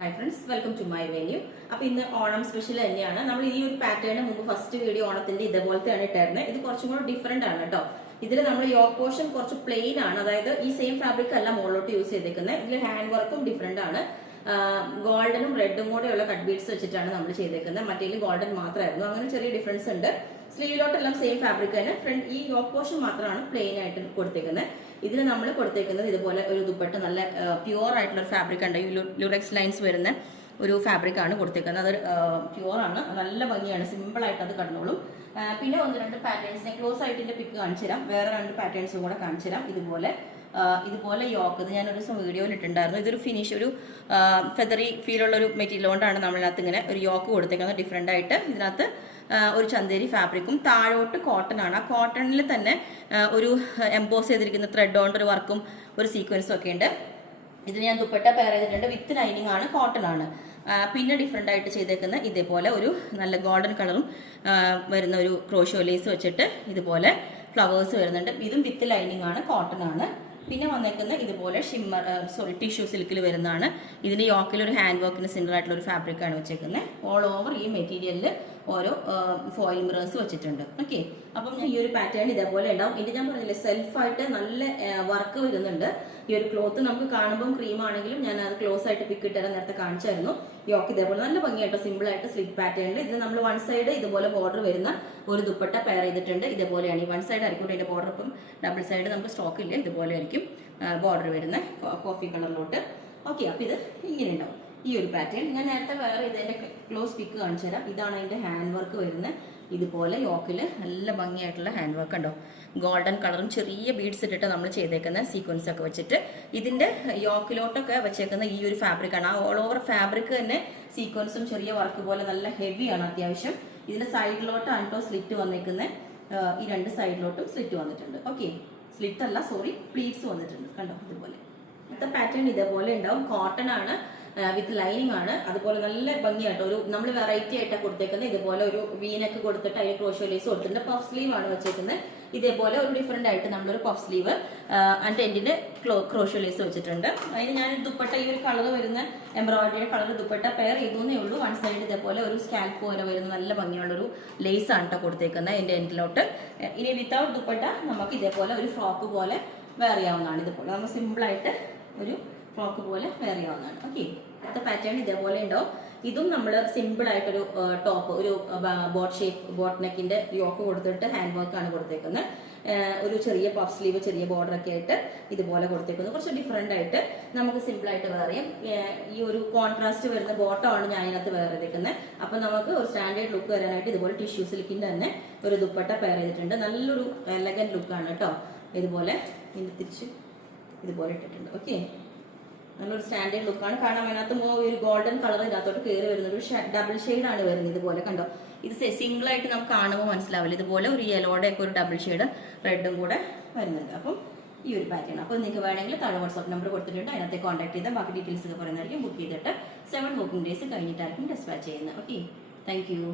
Hi friends, welcome to my venue. അപ്പോൾ ഇന്ന് Onam special തന്നെയാണ്. നമ്മൾ ഈ ഒരു പാറ്റേൺ മുമ്പ് ഫസ്റ്റ് വീഡിയോ ഓണത്തിന്റെ ഇതേപോലത്തെയാണ് ഇട്ടായിരുന്നത്. ഇത് കുറച്ചും കൂടി ഡിഫറെന്റ് ആണ് കേട്ടോ. ഇതിൽ നമ്മൾ യോക്ക് പോർഷൻ കുറച്ച് പ്ലെയിൻ ആണ്, അതായത് ഈ സെയിം ഫാബ്രിക് അല്ല മുകളിലോട്ട് യൂസ് ചെയ്തേക്കുന്നത്. ഇതിൽ ഹാൻഡ് വർക്കും ഡിഫറെന്റ് ആണ്. ഗോൾഡനും റെഡും കൂടെയുള്ള കട്ട് ബീഡ്സ് വെച്ചിട്ടാണ് നമ്മൾ ചെയ്തേക്കുന്നത്. മറ്റേ ഗോൾഡൻ മാത്രമായിരുന്നു. അങ്ങനെ ചെറിയ ഡിഫറൻസ് ഉണ്ട്. സ്ലീവിലോട്ടെല്ലാം സെയിം ഫാബ്രിക് തന്നെ. ഫ്രണ്ട് ഈ യോക്ക് പോർഷൻ മാത്രമാണ് പ്ലെയിൻ ആയിട്ട് കൊടുത്തേക്കുന്നത്. ഇതിന് നമ്മൾ കൊടുത്തേക്കുന്നത് ഇതുപോലെ ഒരു ദുപ്പട്ട, നല്ല പ്യുവർ ആയിട്ടുള്ള ഒരു ഫാബ്രിക് ഉണ്ട്. ഈ ലുറക്സ് ലൈൻസ് വരുന്ന ഒരു ഫാബ്രിക് ആണ് കൊടുത്തേക്കുന്നത്. അത് പ്യുവർ ആണ്, നല്ല ഭംഗിയാണ്, സിമ്പിൾ ആയിട്ട് അത് കടന്നോളും. പിന്നെ ഒന്ന് രണ്ട് പാറ്റേൺസിനെ ക്ലോസ് ആയിട്ടിന്റെ പിക്ക് കാണിച്ചു തരാം. വേറെ രണ്ട് പാറ്റേൺസും കൂടെ കാണിച്ചു തരാം. ഇതുപോലെ യോക്ക്, ഇത് ഞാനൊരു ദിവസം വീഡിയോയിൽ ഇട്ടുണ്ടായിരുന്നു. ഇതൊരു ഫിനിഷ്, ഒരു ഫെദറി ഫീലുള്ള ഒരു മെറ്റീരിയൽ കൊണ്ടാണ് നമ്മളിനകത്ത് ഇങ്ങനെ ഒരു യോക്ക് കൊടുത്തേക്കുന്നത്. ഡിഫറെൻ്റ് ആയിട്ട് ഇതിനകത്ത് ഒരു ചന്തേരി ഫാബ്രിക്കും താഴോട്ട് കോട്ടൺ ആണ്. ആ കോട്ടണിൽ തന്നെ ഒരു എംബോസ് ചെയ്തിരിക്കുന്ന ത്രെഡ് കൊണ്ട് ഒരു വർക്കും ഒരു സീക്വൻസും ഒക്കെ ഉണ്ട്. ഇതിന് ഞാൻ ദുപ്പട്ട പെയർ ചെയ്തിട്ടുണ്ട്. വിത്ത് ലൈനിങ് ആണ്, കോട്ടൺ ആണ്. പിന്നെ ഡിഫറെൻ്റ് ആയിട്ട് ചെയ്തേക്കുന്ന ഇതേപോലെ ഒരു നല്ല ഗോൾഡൻ കളറും വരുന്ന ഒരു ക്രോഷോ ലേസ് വെച്ചിട്ട് ഇതുപോലെ ഫ്ലവേഴ്സ് വരുന്നുണ്ട്. ഇതും വിത്ത് ലൈനിങ് ആണ്, കോട്ടൺ ആണ്. പിന്നെ വന്നേക്കുന്ന ഇതുപോലെ ടിഷ്യൂ സിൽക്കിൽ വരുന്നതാണ്. ഇതിന് യോക്കിൽ ഒരു ഹാൻഡ് വർക്കിന് സിമിലർ ആയിട്ടുള്ള ഒരു ഫാബ്രിക് ആണ് വെച്ചേക്കുന്നത്. ഓൾ ഓവർ ഈ മെറ്റീരിയലിൽ ഓരോ ഫോയിൽ മിറേഴ്സ് വെച്ചിട്ടുണ്ട്. ഓക്കെ, അപ്പം ഈ ഒരു പാറ്റേൺ ഇതേപോലെ ഉണ്ടാവും. ഇത് ഞാൻ പറഞ്ഞില്ലേ, സെൽഫായിട്ട് നല്ല വർക്ക് വരുന്നുണ്ട്. ഈ ഒരു ക്ലോത്ത് നമുക്ക് കാണുമ്പോൾ ക്രീം ആണെങ്കിലും ഞാൻ അത് ക്ലോസ് ആയിട്ട് പിക്ക് ഇട്ടുതരാൻ നേരത്തെ കാണിച്ചായിരുന്നു. യോക്ക് ഇതേപോലെ നല്ല ഭംഗിയായിട്ട് സിമ്പിൾ ആയിട്ട് സ്ലിറ്റ് പാറ്റേണിൽ ഇത് നമ്മൾ വൺ സൈഡ് ഇതുപോലെ ബോർഡർ വരുന്ന ഒരു ദുപ്പട്ട പെയർ ചെയ്തിട്ടുണ്ട്. ഇതേപോലെയാണ് ഈ വൺ സൈഡ് ആയിരിക്കും ഇതിന്റെ ബോർഡർ. ഇപ്പം ഡബിൾ സൈഡ് നമുക്ക് സ്റ്റോക്ക് ഇല്ല. ഇതുപോലെ ആയിരിക്കും ബോർഡർ വരുന്ന കോഫി കളറിലോട്ട്. ഓക്കെ, അപ്പം ഇത് ഇങ്ങനെ ഉണ്ടാവും ഈ ഒരു പാറ്റേൺ. ഞാൻ നേരത്തെ വേറെ ഇതിന്റെ ക്ലോസ് പിക്ക് കാണിച്ചു തരാം. ഇതാണ് അതിന്റെ ഹാൻഡ് വർക്ക് വരുന്നത്. ഇതുപോലെ യോക്കിൽ നല്ല ഭംഗിയായിട്ടുള്ള ഹാൻഡ് വർക്ക് ഉണ്ടോ, ഗോൾഡൻ കളറും ചെറിയ ബീഡ്സ് ഇട്ടിട്ട് നമ്മൾ ചെയ്തേക്കുന്ന സീക്വൻസ് ഒക്കെ വെച്ചിട്ട് ഇതിന്റെ യോക്കിലോട്ടൊക്കെ വെച്ചേക്കുന്ന ഈ ഒരു ഫാബ്രിക് ആണ്. ആ ഓൾ ഓവർ ഫാബ്രിക് തന്നെ സീക്വൻസും ചെറിയ വർക്ക് പോലെ നല്ല ഹെവിയാണ് അത്യാവശ്യം. ഇതിന്റെ സൈഡിലോട്ടാണ് കേട്ടോ സ്ലിറ്റ് വന്നേക്കുന്നത്. ഈ രണ്ട് സൈഡിലോട്ടും സ്ലിറ്റ് വന്നിട്ടുണ്ട്. ഓക്കെ, സ്ലിറ്റ് അല്ല, സോറി, പ്ലീറ്റ്സ് വന്നിട്ടുണ്ട്. കണ്ടോ, ഇതുപോലെ ഇന്നത്തെ പാറ്റേൺ ഇതേപോലെ ഉണ്ടാവും. കോട്ടൺ ആണ്, വിത്ത് ലൈനിങ് ആണ്. അതുപോലെ നല്ല ഭംഗിയായിട്ട് ഒരു നമ്മൾ വെറൈറ്റി ആയിട്ടാണ് കൊടുത്തേക്കുന്നത്. ഇതുപോലെ ഒരു വീനൊക്കെ കൊടുത്തിട്ട് അതിൽ ക്രോഷോ ലേസ് കൊടുത്തിട്ടുണ്ട്. പഫ് സ്ലീവ് ആണ് വെച്ചേക്കുന്നത്. ഇതേപോലെ ഒരു ഡിഫറെന്റ് ആയിട്ട് നമ്മളൊരു പഫ് സ്ലീവ് ആൻഡ് എൻഡിന് ക്രോഷോ ലേസ് വെച്ചിട്ടുണ്ട്. അതിന് ഞാൻ ദുപ്പട്ട ഈ ഒരു കളർ വരുന്ന എംബ്രോയിഡറിയുടെ കളർ ദുപ്പട്ട പെയർ ചെയ്തേ ഉള്ളൂ. വൺ സൈഡ് ഇതേപോലെ ഒരു സ്കാൽപ്പ് പോലെ വരുന്ന നല്ല ഭംഗിയുള്ളൊരു ലേസ് ആണ് കേട്ടോ കൊടുത്തേക്കുന്നത് എൻ്റെ എൻഡിലോട്ട്. ഇനി വിത്തൗട്ട് ദുപ്പട്ട നമുക്ക് ഇതേപോലെ ഒരു ഫ്രോക്ക് പോലെ വെയർ ചെയ്യാവുന്നതാണ്. ഇതുപോലെ നമ്മൾ സിമ്പിളായിട്ട് ഒരു ഫ്രോക്ക് പോലെ വെയർ ചെയ്യാവുന്നതാണ്. ഓക്കെ, അടുത്ത പാറ്റേൺ ഇതേപോലെ ഉണ്ടാവും. ഇതും നമ്മൾ സിമ്പിൾ ആയിട്ടൊരു ടോപ്പ്, ഒരു ബോട്ട് നെക്കിന്റെ യോക്ക് കൊടുത്തിട്ട് ഹാൻഡ് വർക്ക് ആണ് കൊടുത്തേക്കുന്നത്. ഒരു ചെറിയ പഫ് സ്ലീവ്, ചെറിയ ബോർഡർ ഒക്കെ ആയിട്ട് ഇതുപോലെ കൊടുത്തേക്കുന്നത്. കുറച്ച് ഡിഫറെന്റ് ആയിട്ട് നമുക്ക് സിമ്പിൾ ആയിട്ട് വെയർ ചെയ്യാം. ഈ ഒരു കോൺട്രാസ്റ്റ് വരുന്ന ബോട്ടം ആണ് ഞാൻ ഇതിനകത്ത് വെയർ ചെയ്തേക്കുന്നത്. അപ്പൊ നമുക്ക് ഒരു സ്റ്റാൻഡേർഡ് ലുക്ക് വരാനായിട്ട് ഇതുപോലെ ടിഷ്യൂ സിൽക്കിന്റെ തന്നെ ഒരു ദുപ്പട്ട പെയർ ചെയ്തിട്ടുണ്ട്. നല്ലൊരു എലഗന്റ് ലുക്കാണ് കേട്ടോ. ഇതുപോലെ തിരിച്ച് ഇതുപോലെ ഇട്ടിട്ടുണ്ട്. ഓക്കെ, നല്ലൊരു സ്റ്റാൻഡേർഡ് ലുക്കാണ്. കാരണം അതിനകത്ത് ഒരു ഗോൾഡൻ കളർ ഇതിനകത്തോട്ട് കയറി വരുന്നത് ഒരു ഡബിൾ ഷെയ്ഡ് ആണ് വരുന്നത്. ഇതുപോലെ കണ്ടോ, ഇത് സിംഗിൾ ആയിട്ട് നമുക്ക് കാണുമ്പോൾ മനസ്സിലാവില്ല. ഇതുപോലെ ഒരു യെലോയുടെ ഒക്കെ ഒരു ഡബിൾ ഷെയ്ഡ് റെഡും കൂടെ വരുന്നുണ്ട്. അപ്പം ഈ ഒരു പാറ്റേൺ. അപ്പോൾ നിങ്ങൾക്ക് വേണമെങ്കിൽ താഴെ വാട്സ്ആപ്പ് നമ്പർ കൊടുത്തിട്ടുണ്ട്, അതിനകത്ത് കോൺടാക്ട് ചെയ്താൽ ബാക്കി ഡീറ്റെയിൽസ് ഒക്കെ പറയുന്നതായിരിക്കും. ബുക്ക് ചെയ്തിട്ട് 7 വർക്കിംഗ് ഡേയ്സ് കഴിഞ്ഞിട്ടായിരിക്കും ഡിസ്പാച്ച് ചെയ്യുന്നത്. Okay, thank you.